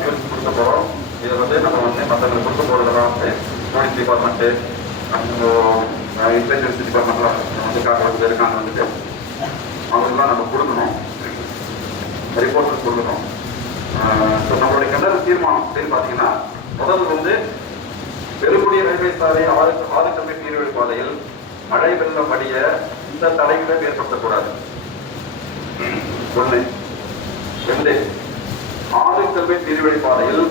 News கொடுக்க போகிறோம். இதை வந்து நம்ம வந்து மற்றவங்களுக்கு கொடுக்க போகிறதெல்லாம் வந்து போலீஸ் டிபார்ட்மெண்ட்டு, இன்டெலிஜென்ஸ் டிபார்ட்மெண்ட்லாம் வந்து காட்டுறது இருக்காங்க வந்துட்டு அவங்களுக்குலாம் நம்ம கொடுக்கணும், ரிப்போர்ட்ஸ் கொடுக்கணும். ஸோ நம்மளுடைய கண்டன தீர்மானம் அப்படின்னு பார்த்தீங்கன்னா, முதல்ல வந்து பெருங்குடி ரயில்வே சாலை ஆதிக்கம்பி நீர்வழி பாதையில் மழை வெள்ளம் வடிய இந்த தடைகளை ஏற்படுத்தக்கூடாது. ஒன்று. ரெண்டு, ஆதிக்கம்பி நீர்வழி பாதையில்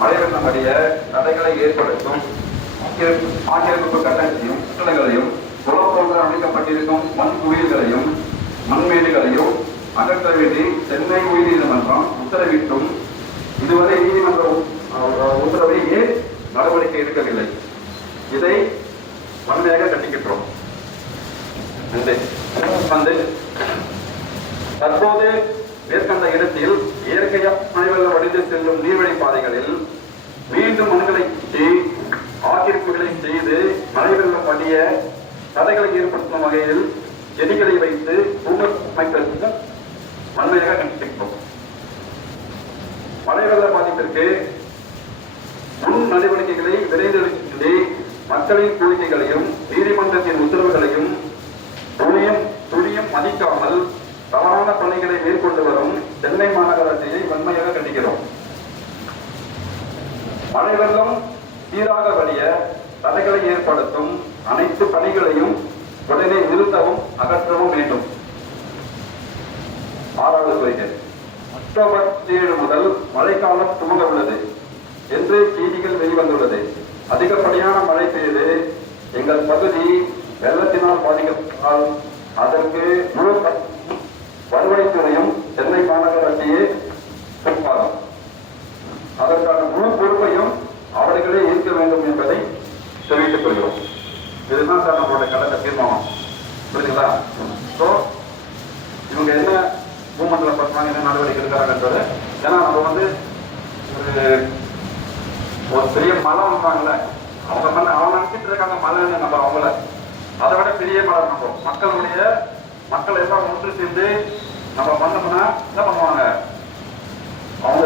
மழை வெள்ளம் வடிய தடைகளை ஏற்படுத்தும் ஆக்கிரமிப்பு கட்டங்களையும் குளப்போன்று அமைக்கப்பட்டிருக்கும் மண் குவியல்களையும் மண்மேடுகளையும் அகற்ற வேண்டி சென்னை உயர்நீதிமன்றம் உத்தரவிட்டும் இதுவரை நீதிமன்ற உத்தரவை ஏன் நடவடிக்கை எடுக்கவில்லை? இதை வன்மையாக கண்டிக்கின்றோம். வந்து தற்போது மேற்கண்ட இடத்தில் இயற்கையாக மழைவெள்ள வடிந்து செல்லும் நீர்வழி பாதைகளில் மீண்டும் மண்களை ஆக்கிரமிப்புகளை செய்து மழை வெள்ளம் வடிய தடைகளை ஏற்படுத்தும் வகையில் செடிகளை வைத்து அமைப்பதற்கு வன்மையாக கண்டிக்கின்றோம். மழை வெள்ள பாதிப்பிற்கு முன் நடவடிக்கைகளை விரைந்து மக்களின் கோரிக்கைகளையும் நீதிமன்றத்தின் உத்தரவுகளையும் துணியும் மதிக்காமல் தவறான பணிகளை மேற்கொண்டு வரும் சென்னை மாநகராட்சியை வன்மையாக கண்டிக்கிறோம். மழை வெள்ளம் சீராக வடிய தடைகளை ஏற்படுத்தும் அனைத்து பணிகளையும் உடனே நிறுத்தவும் அகற்றவும் வேண்டும். 6வது கோரிக்கை, அக்டோபர் 7 முதல் மழைக்காலம் துவங்க உள்ளது என்று செய்திகள் வெளிவந்துள்ளது. அதிகப்படியான மழை பெய்து எங்கள் பகுதி வெள்ளத்தினால் பாதிக்கப்பட்டால் அதற்கு முழு வருவாய்த்துறையும் சென்னை மாநகராட்சியே பொறுப்பாகும். அதற்கான முழு பொறுப்பையும் அவர்களே ஏற்க வேண்டும் என்பதை தெரிவித்துக் கொள்கிறோம். இதுதான் சார் நம்மளுடைய கலந்த தீர்மானம். புரியுதுங்களா? ஸோ இவங்க என்ன மூமெண்ட்ல பார்ப்பாங்க, என்ன நடவடிக்கை எடுக்கிறாங்கன்றது. ஏன்னா நம்ம வந்து ஒரு பெரிய மலை வந்தாங்கல்ல, அவங்க அவங்க நினைச்சிட்டு இருக்காங்க மலைன்னு, நம்ம அவங்கள அதை விட பெரிய மலை நம்ம மக்கள் எல்லாம் ஒன்று சேர்ந்து நம்ம பண்ணோம்னா என்ன பண்ணுவாங்க, அவங்க